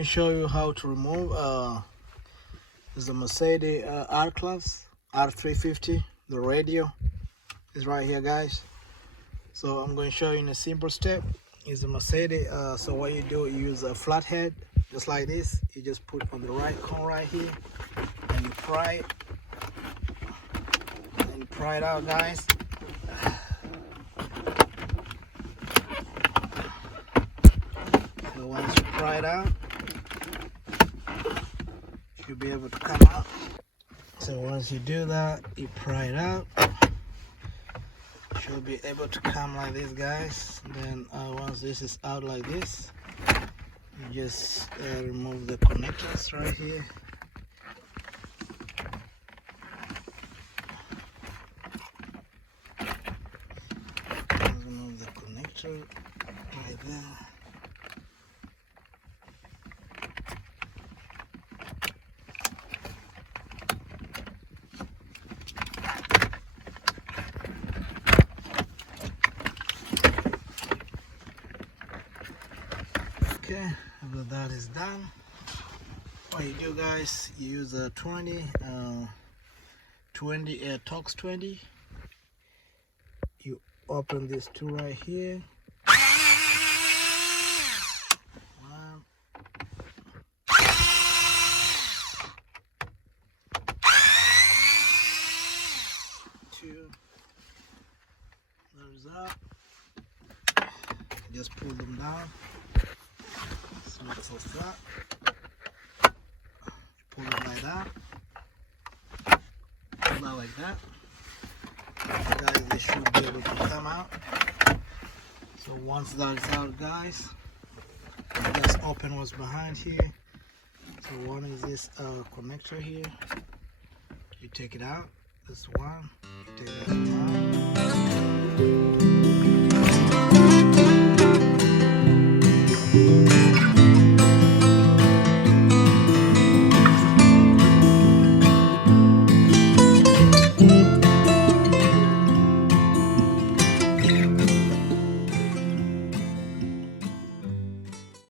going to show you how to remove is the Mercedes R-Class R350. The radio is right here, guys. So I'm going to show you in a simple step. Is the Mercedes. So what you do, you use a flathead just like this. You just put on the right cone right here, and you pry it, and you pry it out, guys. So once you pry it out, you'll be able to come out. So once you do that, you pry it out, you'll be able to come like this, guys. Then once this is out like this, you just remove the connectors right here. Remove the connector right there. Okay, after that is done, what you do, guys, you use a 20 Torx 20. You open these two right here. One. Two. Thumbs up. Just pull them down. It's not so flat. Pull it like that. Pull out like that. Guys, they should be able to come out. So once that is out, guys, just open what's behind here. So one is this connector here. You take it out. This one. You take it out.